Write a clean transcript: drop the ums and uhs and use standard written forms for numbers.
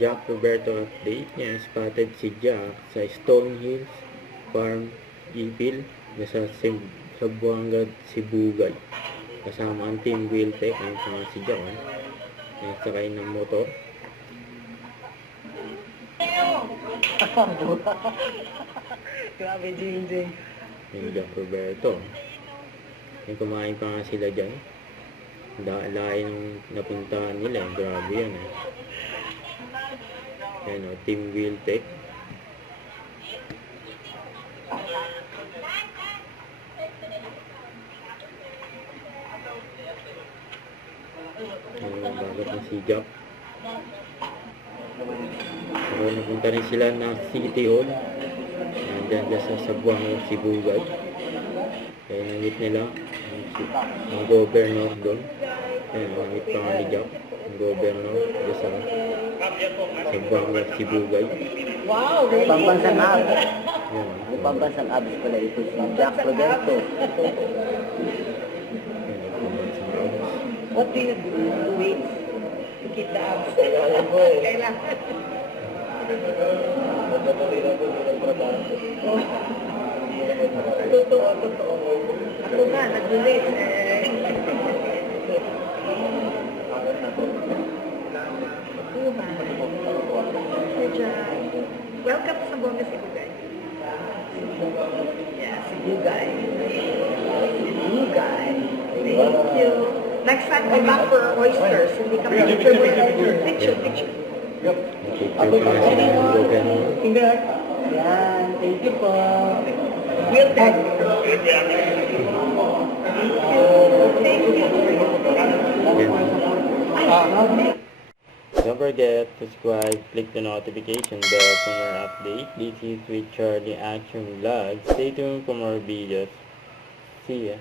Jack Roberto update niya, spotted si Jack sa Stone Hills Farm, Ipil, nasa Zamboanga, Sibugay. Kasama ang Team Wheeltech, ang mga si Jack, sakay ng motor. Grabe, Jingjing. Yung Jack Roberto. Yung kumain pa nga sila dyan. Layo nung napuntahan nila. Grabe yan eh. Yan o, Team Wheeltech. Bagat na si Jack. So, napunta rin sila ng City Hall. Diyan sa Zamboanga, Sibugay. Kaya namit nila ang governor doon. Ayan, namit pa nga ni Jack. Ang governor doon sa Zamboanga, Sibugay. Wow, really? Pambansang abs. Ayan, Pambansang abs pala ito si Jack Roberto. What do you do to wait to keep the abs? Kailangan. Totoo. Ako nga, nag-relate eh. Welcome to Zamboanga, Sibugay. Yeah, Sibugay. Thank you. Next time, come back for oysters. Hindi kami picture. Picture. Ako pa nga sila ng governor. Yan, thank you po. We'll take Thank you. Don't forget to subscribe, click the notification bell for more updates. This is with Charlie Action Vlog. Stay tuned for more videos. See ya.